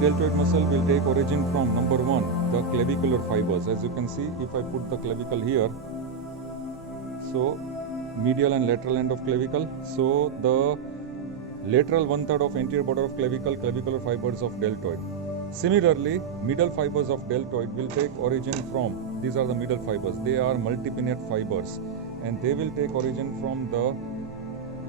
deltoid muscle will take origin from number 1, the clavicular fibers. As you can see, if I put the clavicle here, so medial and lateral end of clavicle, so the lateral 1/3 of anterior border of clavicle, clavicular fibers of deltoid. Similarly, middle fibers of deltoid will take origin from, these are the middle fibers, they are multipinnate fibers, and they will take origin from the,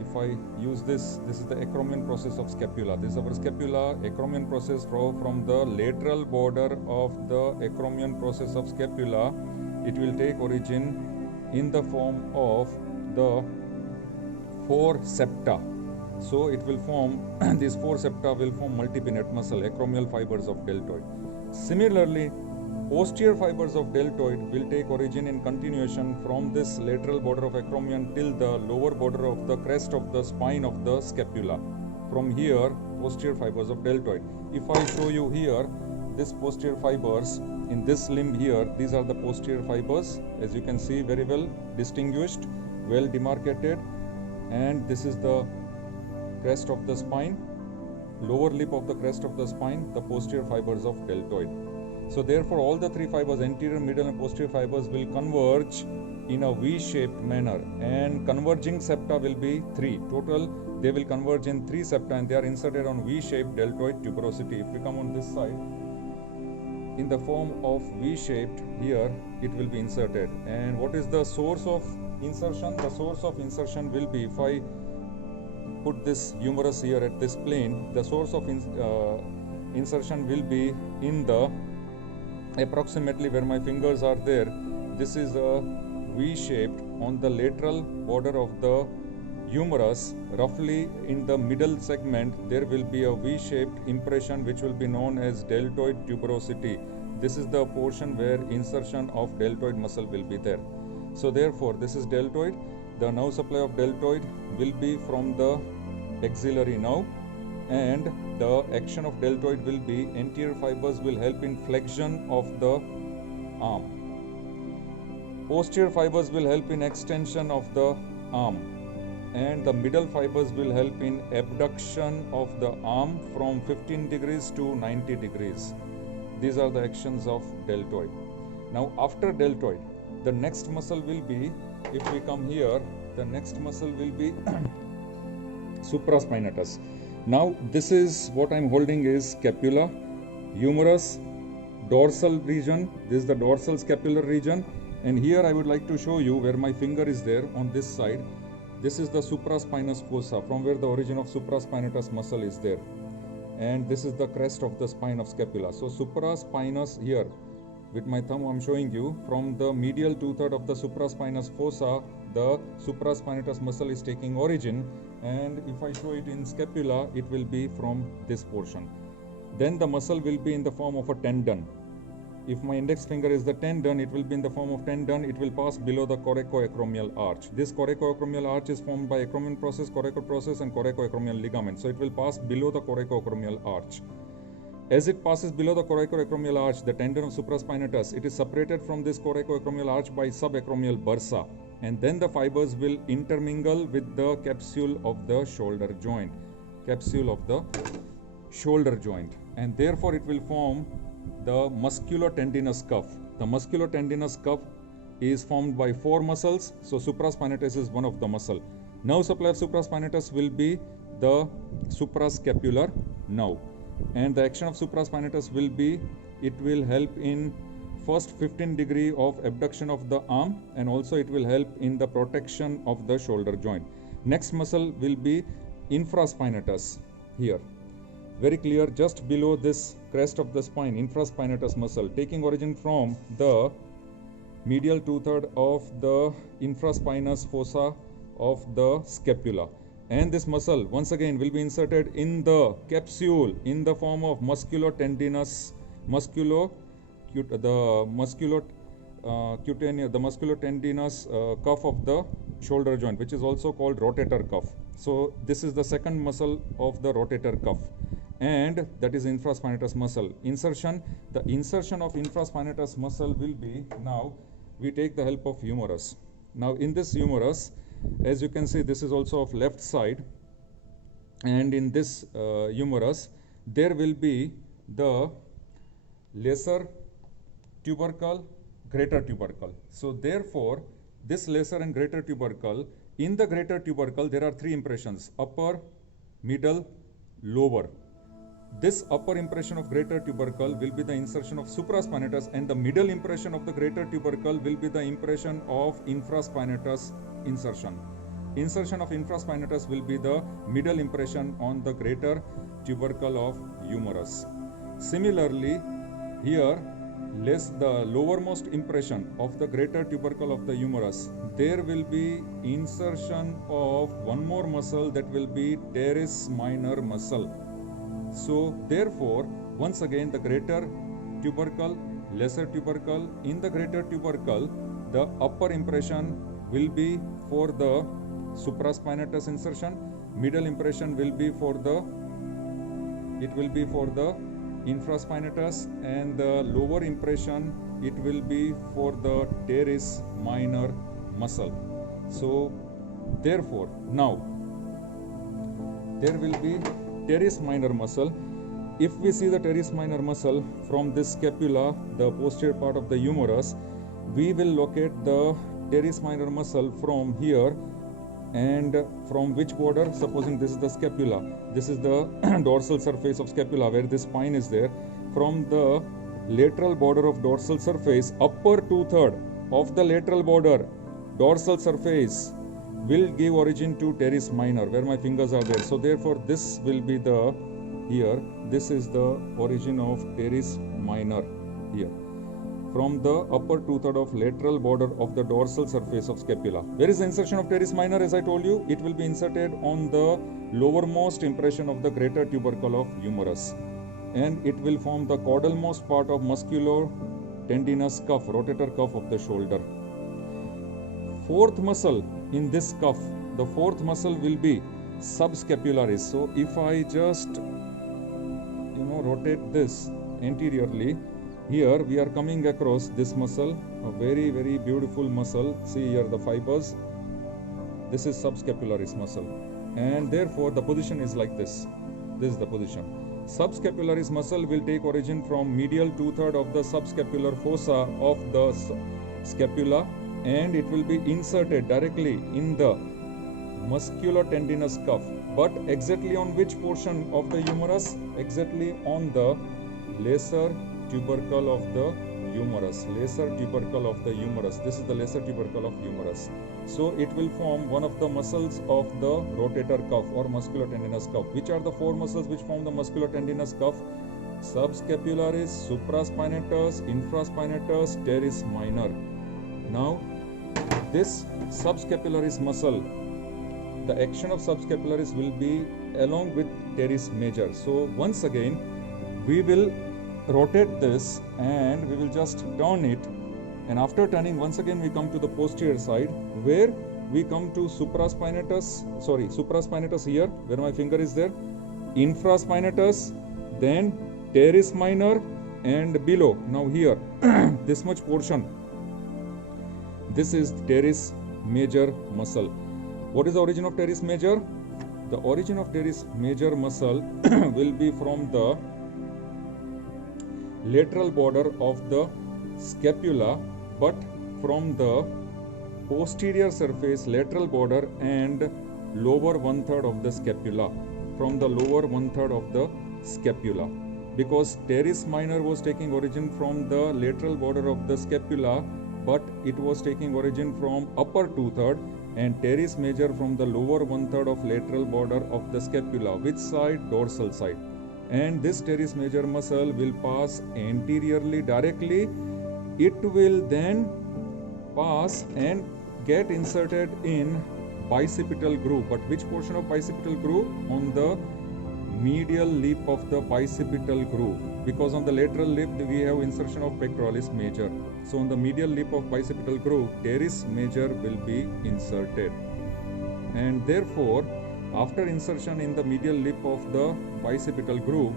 if I use this is the acromion process of scapula. This is our scapula, acromion process from the lateral border of the acromion process of scapula. It will take origin in the form of the 4 septa. So it will form, these 4 septa will form multipinnate muscle, acromial fibers of deltoid. Similarly, posterior fibers of deltoid will take origin in continuation from this lateral border of acromion till the lower border of the crest of the spine of the scapula. From here, posterior fibers of deltoid. If I show you here, this posterior fibers in this limb here, these are the posterior fibers, as you can see, very well distinguished, well demarcated, and this is the crest of the spine, lower lip of the crest of the spine, the posterior fibers of deltoid. So therefore all the 3 fibers, anterior, middle and posterior fibers, will converge in a V-shaped manner, and converging septa will be 3. Total, they will converge in 3 septa, and they are inserted on V-shaped deltoid tuberosity. If we come on this side, in the form of V-shaped, here it will be inserted. And what is the source of insertion? The source of insertion will be, if I put this humerus here at this plane, the source of insertion will be in the, approximately where my fingers are there, this is a V-shaped on the lateral border of the humerus. Roughly in the middle segment there will be a V-shaped impression which will be known as deltoid tuberosity. This is the portion where insertion of deltoid muscle will be there. So therefore this is deltoid. The nerve supply of deltoid will be from the axillary nerve, and the action of deltoid will be, anterior fibers will help in flexion of the arm, posterior fibers will help in extension of the arm, and the middle fibers will help in abduction of the arm from 15 degrees to 90 degrees. These are the actions of deltoid. Now after deltoid, the next muscle will be, if we come here, the next muscle will be supraspinatus. Now this is what I am holding is scapula, humerus, dorsal region. This is the dorsal scapular region, and here I would like to show you where my finger is there on this side. This is the supraspinous fossa, from where the origin of supraspinatus muscle is there, and this is the crest of the spine of scapula. So supraspinous, here with my thumb I am showing you, from the medial 2/3 of the supraspinous fossa, the supraspinatus muscle is taking origin, and if I show it in scapula, it will be from this portion. Then the muscle will be in the form of a tendon. If my index finger is the tendon, it will be in the form of tendon. It will pass below the coracoacromial arch. This coracoacromial arch is formed by acromion process, coracoid process, and coracoacromial ligament. So it will pass below the coracoacromial arch. As it passes below the coracoacromial arch, the tendon of supraspinatus, it is separated from this coracoacromial arch by subacromial bursa, and then the fibers will intermingle with the capsule of the shoulder joint, and therefore it will form the musculotendinous cuff. The musculotendinous cuff is formed by 4 muscles, so supraspinatus is one of the muscle. Nerve supply of supraspinatus will be the suprascapular nerve, and the action of supraspinatus will be, it will help in first 15 degree of abduction of the arm, and also it will help in the protection of the shoulder joint. Next muscle will be infraspinatus, here very clear, just below this crest of the spine, infraspinatus muscle, taking origin from the medial 2/3 of the infraspinous fossa of the scapula. And this muscle once again will be inserted in the capsule in the form of musculotendinous, musculotendinous cuff of the shoulder joint, which is also called rotator cuff. So this is the second muscle of the rotator cuff, and that is infraspinatus muscle. Insertion, the insertion of infraspinatus muscle will be, now we take the help of humerus. Now in this humerus, as you can see, this is also of left side, and in this humerus there will be the lesser tubercle, greater tubercle. So therefore, this lesser and greater tubercle, in the greater tubercle there are three impressions: upper, middle, lower. This upper impression of greater tubercle will be the insertion of supraspinatus, and the middle impression of the greater tubercle will be the impression of infraspinatus insertion. Insertion of infraspinatus will be the middle impression on the greater tubercle of humerus. Similarly, here, the lowermost impression of the greater tubercle of the humerus, there will be insertion of one more muscle, that will be teres minor muscle. So therefore, once again, the greater tubercle, lesser tubercle. In the greater tubercle, the upper impression will be for the supraspinatus insertion, middle impression will be for the infraspinatus, and the lower impression, it will be for the teres minor muscle. So therefore, now there will be teres minor muscle. If we see the teres minor muscle from this scapula, the posterior part of the humerus, we will locate the teres minor muscle from here, and from which border? Supposing this is the scapula, this is the dorsal surface of scapula where this spine is there. From the lateral border of dorsal surface, upper 2/3 of the lateral border, dorsal surface will give origin to teres minor, where my fingers are there. So therefore, this will be the, here, this is the origin of teres minor here. From the upper 2/3 of lateral border of the dorsal surface of scapula. Where is the insertion of teres minor? As I told you, it will be inserted on the lowermost impression of the greater tubercle of humerus, and it will form the caudalmost part of musculo-tendinous cuff, rotator cuff of the shoulder. Fourth muscle in this cuff, the fourth muscle will be subscapularis. So if I just rotate this anteriorly, here we are coming across this muscle, a very, very beautiful muscle. See here the fibers. This is subscapularis muscle, and therefore the position is like this. This is the position. Subscapularis muscle will take origin from medial 2/3 of the subscapular fossa of the scapula, and it will be inserted directly in the musculotendinous cuff. But exactly on which portion of the humerus? Exactly on the lesser tubercle of the humerus. Lesser tubercle of the humerus. This is the lesser tubercle of humerus. So it will form one of the muscles of the rotator cuff or musculotendinous cuff. Which are the four muscles which form the musculotendinous cuff? Subscapularis, supraspinatus, infraspinatus, teres minor. Now, this subscapularis muscle, the action of subscapularis will be along with teres major. So once again, we will rotate this and we will just turn it, and after turning, once again we come to the posterior side, where we come to supraspinatus here, where my finger is there, infraspinatus, then teres minor, and below, now here, this much portion, this is teres major muscle. What is the origin of teres major? The origin of teres major muscle will be from the lateral border of the scapula, but from the posterior surface, lateral border, and lower 1/3 of the scapula. From the lower 1/3 of the scapula. Because teres minor was taking origin from the lateral border of the scapula, but it was taking origin from upper 2/3, and teres major from the lower 1/3 of lateral border of the scapula. Which side? Dorsal side. And this teres major muscle will pass anteriorly directly. It will then pass and get inserted in bicipital groove. But which portion of bicipital groove? On the medial lip of the bicipital groove. Because on the lateral lip we have insertion of pectoralis major. So on the medial lip of bicipital groove, teres major will be inserted. And therefore, after insertion in the medial lip of the bicipital groove,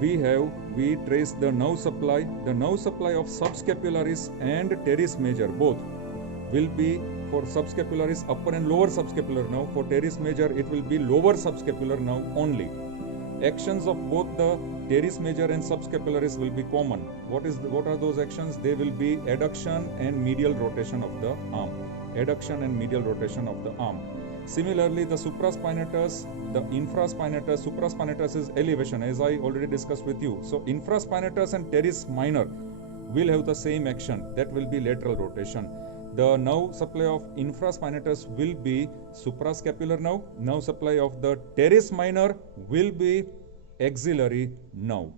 we trace the nerve supply. The nerve supply of subscapularis and teres major both will be for subscapularis upper and lower subscapular nerve. For teres major, it will be lower subscapular nerve only. Actions of both the teres major and subscapularis will be common. What are those actions? They will be adduction and medial rotation of the arm. Adduction and medial rotation of the arm. Similarly, the supraspinatus, the infraspinatus, supraspinatus is elevation, as I already discussed with you. So infraspinatus and teres minor will have the same action, that will be lateral rotation. The nerve supply of infraspinatus will be suprascapular nerve. Nerve supply of the teres minor will be axillary nerve.